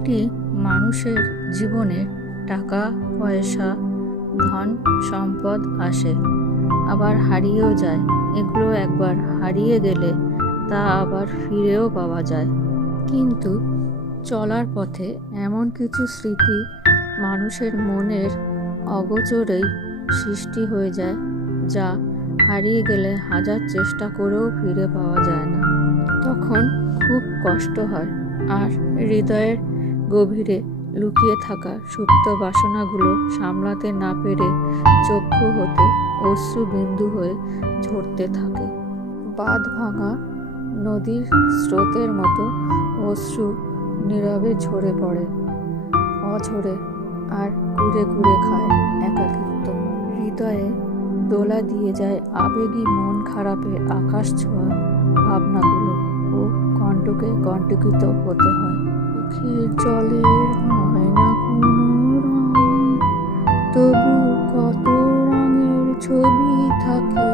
প্রতিটি মানুষের জীবনে টাকা পয়সা ধন সম্পদ আসে, আবার হারিয়েও যায়। এগুলো একবার হারিয়ে গেলে তা আবার ফিরেও পাওয়া যায়। কিন্তু চলার পথে এমন কিছু স্মৃতি মানুষের মনের অগোচরেই সৃষ্টি হয়ে যায়, যা হারিয়ে গেলে হাজার চেষ্টা করেও ফিরে পাওয়া যায় না। তখন খুব কষ্ট হয়, আর হৃদয়ের গভীরে লুকিয়ে থাকা সুপ্ত বাসনাগুলো সামলাতে না পেরে চক্ষু হতে অশ্রু বিন্দু হয়ে ঝরতে থাকে। বাঁধ ভাঙা নদীর স্রোতের মতো অশ্রু নীরবে ঝরে পড়ে, অঝরে, আর কুড়ে কুড়ে খায় একাকিত্ব। হৃদয়ে দোলা দিয়ে যায় আবেগী মন খারাপের আকাশ ছোঁয়া ভাবনাগুলো, ও কণ্ঠকে কণ্টকিত হতে হয়। চোখের জলের হয় না কোনো রং, তবু কত রঙের ছবি থাকে।